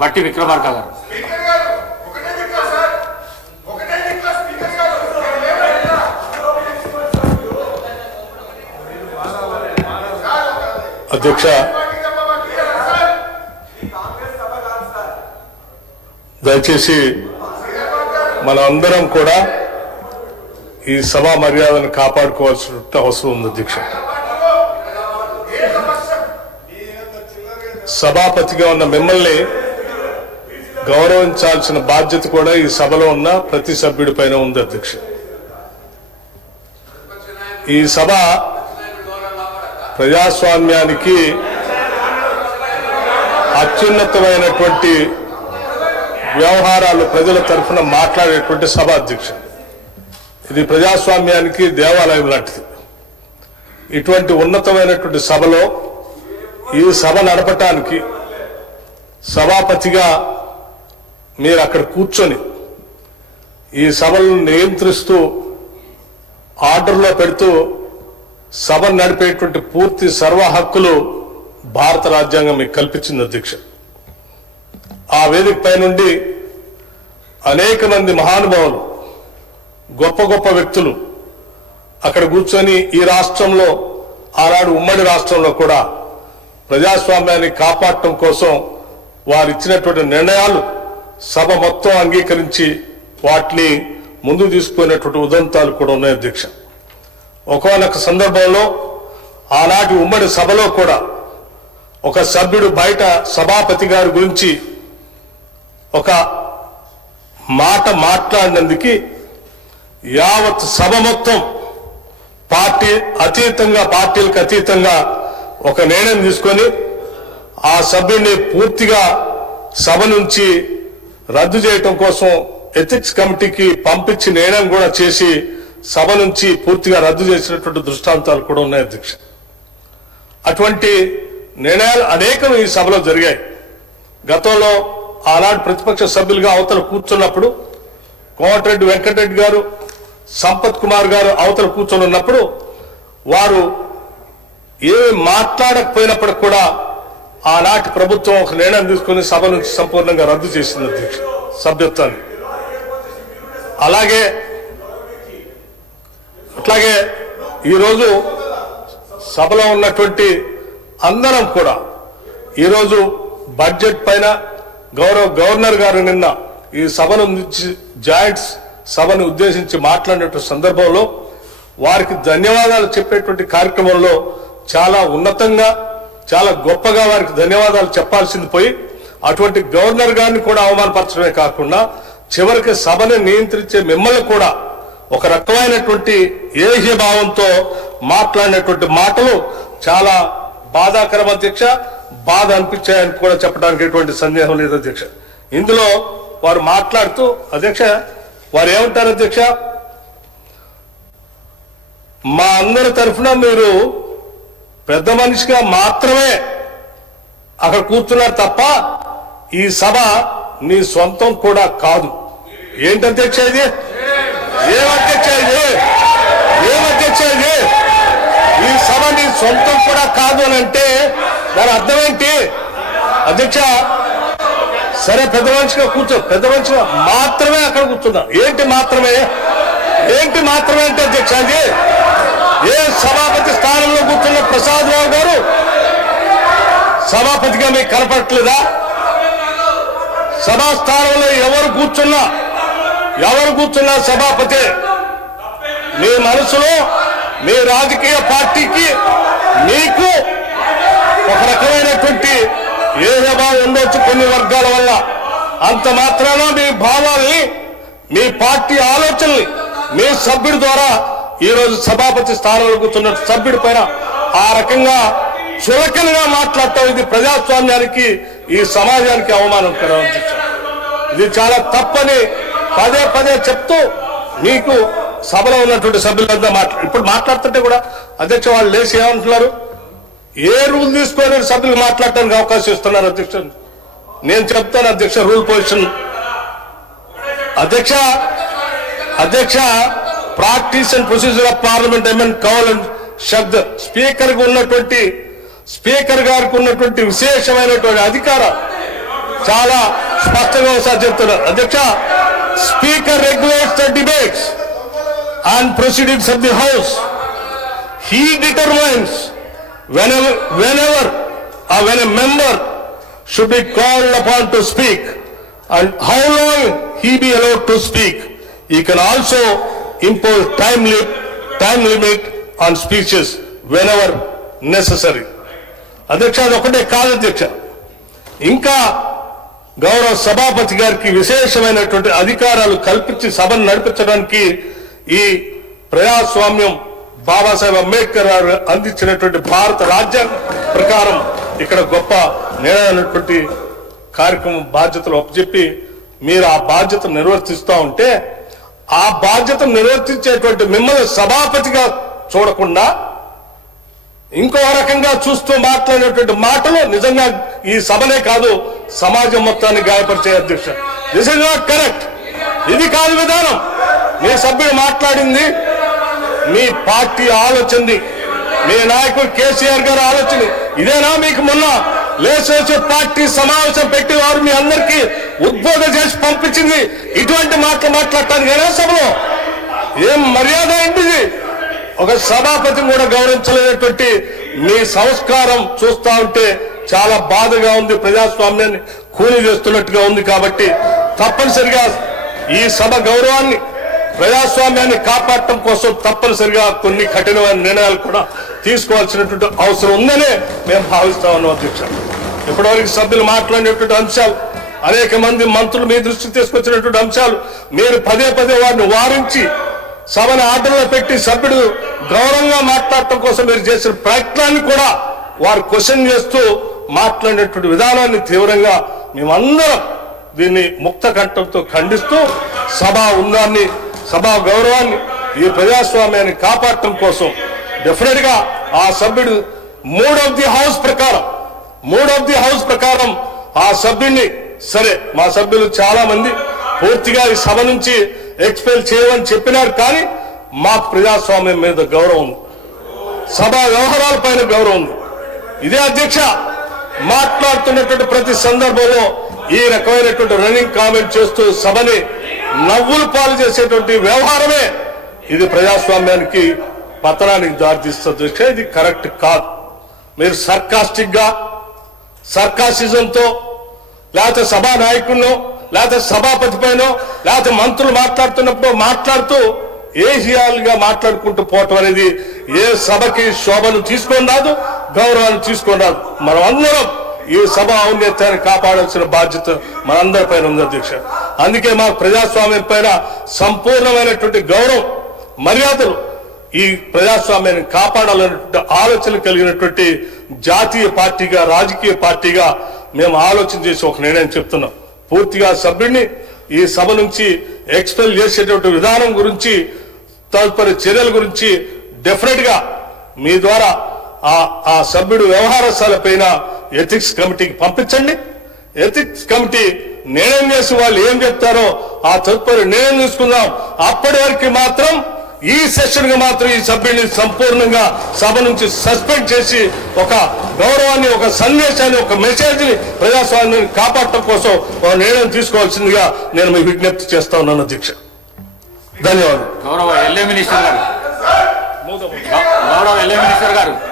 బట్టి విక్రమార్క గారు అధ్యక్ష దయచేసి మనందరం కూడా ఈ సభా మర్యాదను కాపాడుకోవాల్సిన అవసరం ఉంది అధ్యక్ష సభాపతిగా ఉన్న మిమ్మల్ని గౌరవించాల్సిన బాధ్యత కూడా ఈ సభలో ఉన్న ప్రతి సభ్యుడి పైన ఉంది అధ్యక్ష ఈ సభ ప్రజాస్వామ్యానికి అత్యున్నతమైనటువంటి వ్యవహారాలు ప్రజల తరఫున మాట్లాడేటువంటి సభ అధ్యక్ష ఇది ప్రజాస్వామ్యానికి దేవాలయం లాంటిది ఇటువంటి ఉన్నతమైనటువంటి సభలో ఈ సభ నడపటానికి సభాపతిగా మీరు అక్కడ కూర్చొని ఈ సభలను నియంత్రిస్తూ ఆర్డర్లో పెడుతూ సభను నడిపేటువంటి పూర్తి సర్వ హక్కులు భారత రాజ్యాంగం మీకు కల్పించింది అధ్యక్ష ఆ వేదిక పై నుండి అనేక మంది మహానుభావులు గొప్ప గొప్ప వ్యక్తులు అక్కడ కూర్చొని ఈ రాష్ట్రంలో ఆనాడు ఉమ్మడి రాష్ట్రంలో కూడా ప్రజాస్వామ్యాన్ని కాపాడటం కోసం వారు ఇచ్చినటువంటి నిర్ణయాలు సభ మొత్తం అంగీకరించి వాటిని ముందు తీసుకునేటువంటి ఉదంతాలు కూడా ఉన్నాయి అధ్యక్ష ఒకనొక సందర్భంలో ఆనాటి ఉమ్మడి సభలో కూడా ఒక సభ్యుడు బయట సభాపతి గారి గురించి ఒక మాట మాట్లాడినందుకు యావత్ సభ మొత్తం పార్టీ అతీతంగా పార్టీలకు అతీతంగా ఒక నిర్ణయం తీసుకొని ఆ సభ్యుడిని పూర్తిగా సభ నుంచి రద్దు చేయటం కోసం ఎథిక్స్ కమిటీకి పంపించి నేడం కూడా చేసి సభ నుంచి పూర్తిగా రద్దు చేసినటువంటి దృష్టాంతాలు కూడా ఉన్నాయి అధ్యక్ష అటువంటి నిర్ణయాలు అనేకం ఈ సభలో జరిగాయి గతంలో ఆనాడు ప్రతిపక్ష సభ్యులుగా అవతల కూర్చున్నప్పుడు కోమటిరెడ్డి వెంకటరెడ్డి గారు సంపత్ కుమార్ గారు అవతల కూర్చొని ఉన్నప్పుడు వారు ఏమి మాట్లాడకపోయినప్పటికి కూడా ఆనాటి ప్రభుత్వం ఒక నిర్ణయం తీసుకుని సభ నుంచి సంపూర్ణంగా రద్దు చేసింది అధ్యక్షుడు సభ్యత్వాన్ని అలాగే అట్లాగే ఈరోజు సభలో ఉన్నటువంటి అందరం కూడా ఈరోజు బడ్జెట్ పైన గౌరవ గవర్నర్ గారు నిన్న ఈ సభను జాయింట్స్ సభను ఉద్దేశించి మాట్లాడినటువంటి సందర్భంలో వారికి ధన్యవాదాలు చెప్పేటువంటి కార్యక్రమంలో చాలా ఉన్నతంగా చాలా గొప్పగా వారికి ధన్యవాదాలు చెప్పాల్సింది పోయి అటువంటి గవర్నర్ గారిని కూడా అవమానపరచడమే కాకుండా చివరికి సభను నియంత్రించే మిమ్మల్ని కూడా ఒక రకమైనటువంటి ఏహ్య భావంతో మాట్లాడినటువంటి మాటలు చాలా బాధాకరం అధ్యక్ష బాధ అనిపించాయని కూడా చెప్పడానికి ఎటువంటి సందేహం లేదు అధ్యక్ష ఇందులో వారు మాట్లాడుతూ అధ్యక్ష వారు ఏమంటారు అధ్యక్ష మా అందరి తరఫున మీరు పెద్ద మనిషిగా మాత్రమే అక్కడ కూర్చున్నారు తప్ప ఈ సభ నీ సొంతం కూడా కాదు ఏంటి అధ్యక్ష ఇది ఏం అధ్యక్ష ఇది ఏం అధ్యక్ష ఇది ఈ సభ నీ సొంతం కూడా కాదు అని అంటే దాని అర్థం ఏంటి అధ్యక్ష సరే పెద్ద మనిషిగా కూర్చో పెద్ద మనిషిగా మాత్రమే అక్కడ కూర్చున్నాం ఏంటి మాత్రమే ఏంటి మాత్రమే అంటే అధ్యక్ష అది ఏ సభాపతి స్థానం సభాపతిగా మీకు కనపడట్లేదా సభాస్థానంలో ఎవరు కూర్చున్నా ఎవరు కూర్చున్నా సభాపతి మీ మనసులో మీ రాజకీయ పార్టీకి మీకు ఒక రకమైనటువంటి ఏ భావం ఉండొచ్చు కొన్ని వర్గాల వల్ల అంత మాత్రాన మీ భావాల్ని మీ పార్టీ ఆలోచనల్ని మీ సభ్యుడి ద్వారా ఈరోజు సభాపతి స్థానంలో కూర్చున్న సభ్యుడి ఆ రకంగా చులకలుగా మాట్లాడటం ఇది ప్రజాస్వామ్యానికి ఈ సమాజానికి అవమానకరం ఇది చాలా తప్పని పదే పదే చెప్తూ మీకు సభలో ఉన్నటువంటి సభ్యులంతా మాట్లా ఇప్పుడు మాట్లాడుతుంటే కూడా అధ్యక్ష వాళ్ళు లేచి ఏమంటున్నారు ఏ రూల్ తీసుకొని సభ్యులు మాట్లాడటానికి అవకాశం ఇస్తున్నారు అధ్యక్ష నేను చెప్తాను అధ్యక్ష రూల్ పొజిషన్ అధ్యక్ష అధ్యక్ష practice and procedure of parliament M N Kaul and శబ్ద స్పీకర్కి ఉన్నటువంటి స్పీకర్ గారికి ఉన్నటువంటి విశేషమైనటువంటి అధికారం చాలా స్పష్టంగా ఒకసారి చెప్తున్నారు అధ్యక్ష speaker regulates the debates and proceedings of the House. He determines whenever, whenever or when a member should be called upon to speak and how long he be allowed to speak. He can also impose time limit, time limit on speeches whenever necessary. అధ్యక్ష అది ఒకటే కాదు అధ్యక్ష ఇంకా గౌరవ సభాపతి గారికి విశేషమైనటువంటి అధికారాలు కల్పించి సభను నడిపించడానికి ఈ ప్రజాస్వామ్యం బాబాసాహెబ్ అంబేద్కర్ గారు అందించినటువంటి భారత రాజ్యాంగ ప్రకారం ఇక్కడ గొప్ప నేనైనటువంటి కార్యక్రమం బాధ్యతలు అప్పచెప్పి మీరు ఆ బాధ్యత నిర్వర్తిస్తూ ఉంటే ఆ బాధ్యత నిర్వర్తించేటువంటి మిమ్మల్ని సభాపతిగా చూడకుండా ఇంకో రకంగా చూస్తూ మాట్లాడినటువంటి మాటలు నిజంగా ఈ సభనే కాదు సమాజం మొత్తాన్ని గాయపరిచే అధ్యక్ష దిస్ ఇస్ నాట్ కరెక్ట్ ఇది కాదు విధానం మీ సభ్యుడు మాట్లాడింది మీ పార్టీ ఆలోచనది మీ నాయకుడు కేసీఆర్ గారు ఆలోచన ఇదేనా మీకు మొన్న లేచి పార్టీ సమావేశం పెట్టి వారు మీ అందరికీ ఉద్బోధ చేసి పంపించింది ఇటువంటి మాటలు మాట్లాడటానికి ఏనా సభలో ఏం మర్యాద ఏంటిది ఒక సభాపతిని కూడా గౌరవించలేనటువంటి మీ సంస్కారం చూస్తా ఉంటే చాలా బాధగా ఉంది ప్రజాస్వామ్యాన్ని కూలి చేస్తున్నట్టుగా ఉంది కాబట్టి తప్పనిసరిగా ఈ సభ గౌరవాన్ని ప్రజాస్వామ్యాన్ని కాపాడటం కోసం తప్పనిసరిగా కొన్ని కఠినమైన నిర్ణయాలు కూడా తీసుకోవాల్సినటువంటి అవసరం ఉందనే మేము భావిస్తా ఉన్నాం అధ్యక్ష ఇప్పటివరకు సభ్యులు మాట్లాడినటువంటి అంశాలు అనేక మంది మంత్రులు మీ దృష్టికి తీసుకొచ్చినటువంటి అంశాలు మీరు పదే పదే వారిని వారించి సభను ఆర్డర్లో పెట్టి సభ్యుడు గౌరవంగా మాట్లాడటం కోసం మీరు చేసిన ప్రయత్నాన్ని కూడా వారు క్వశ్చన్ చేస్తూ మాట్లాడేటువంటి విధానాన్ని తీవ్రంగా మేమందరం దీన్ని ముక్త కంఠంతో ఖండిస్తూ సభా ఉందాన్ని సభా గౌరవాన్ని ఈ ప్రజాస్వామ్యాన్ని కాపాడటం కోసం డెఫినెట్ గా ఆ సభ్యుడు మూడ్ ఆఫ్ ది హౌస్ ప్రకారం మూడ్ ఆఫ్ ది హౌస్ ప్రకారం ఆ సభ్యుడిని సరే మా సభ్యులు చాలా మంది పూర్తిగా ఈ సభ నుంచి ఎక్స్పెల్ చేయమని చెప్పినారు కానీ మా ప్రజాస్వామ్యం మీద గౌరవం ఉంది సభా వ్యవహారాల పైన గౌరవం ఉంది ఇదే అధ్యక్ష మాట్లాడుతున్నటువంటి ప్రతి సందర్భంలో ఈ రకమైనటువంటి రన్నింగ్ కామెంట్ చేస్తూ సభని నవ్వులు పాలు చేసేటువంటి వ్యవహారమే ఇది ప్రజాస్వామ్యానికి పతనానికి దారితీస్తుంది ఇది కరెక్ట్ కాదు మీరు సర్కాస్టిక్ గా సర్కాసిజంతో లేకపోతే సభా నాయకులను లేకపోతే సభాపతి పైన లేకపోతే మంత్రులు మాట్లాడుతున్నప్పుడు మాట్లాడుతూ ఏహియాలుగా మాట్లాడుకుంటూ పోవటం అనేది ఏ సభకి శోభను తీసుకొని రాదు గౌరవాన్ని తీసుకొని రాదు మనం అందరం ఈ సభ ఔన్నత్యాన్ని కాపాడాల్సిన బాధ్యత మనందరి పైన ఉంది అధ్యక్ష అందుకే మా ప్రజాస్వామ్యం పైన సంపూర్ణమైనటువంటి గౌరవం మర్యాదలు ఈ ప్రజాస్వామ్యాన్ని కాపాడాలన్నటువంటి ఆలోచన కలిగినటువంటి జాతీయ పార్టీగా రాజకీయ పార్టీగా మేము ఆలోచన చేసి ఒక నిర్ణయం చెప్తున్నాం పూర్తిగా సభ్యుడిని ఈ సభ నుంచి ఎక్స్పెల్ చేసేటువంటి విధానం గురించి తదుపరి చర్యల గురించి డెఫినెట్ గా మీ ద్వారా ఆ సభ్యుడు వ్యవహారశాల పైన ఎథిక్స్ కమిటీకి పంపించండి ఎథిక్స్ కమిటీ నేనేం చేసి వాళ్ళు ఏం చెప్తారో ఆ తదుపరి నిర్ణయం చూసుకుందాం అప్పటి వరకు మాత్రం ఈ సెషన్ గా మాత్రం ఈ సభ్యుని సంపూర్ణంగా సభ నుంచి సస్పెండ్ చేసి ఒక గౌరవాన్ని ఒక సందేశాన్ని ఒక మెసేజ్ ని ప్రజాస్వామ్యాన్ని కాపాడటం కోసం ఒక నిర్ణయం తీసుకోవాల్సిందిగా నేను మీ విజ్ఞప్తి చేస్తా ఉన్నాను అధ్యక్ష ధన్యవాదాలు గౌరవ ఎల్ఏ మినిస్టర్ గారు గౌరవ ఎల్ఏ మినిస్టర్ గారు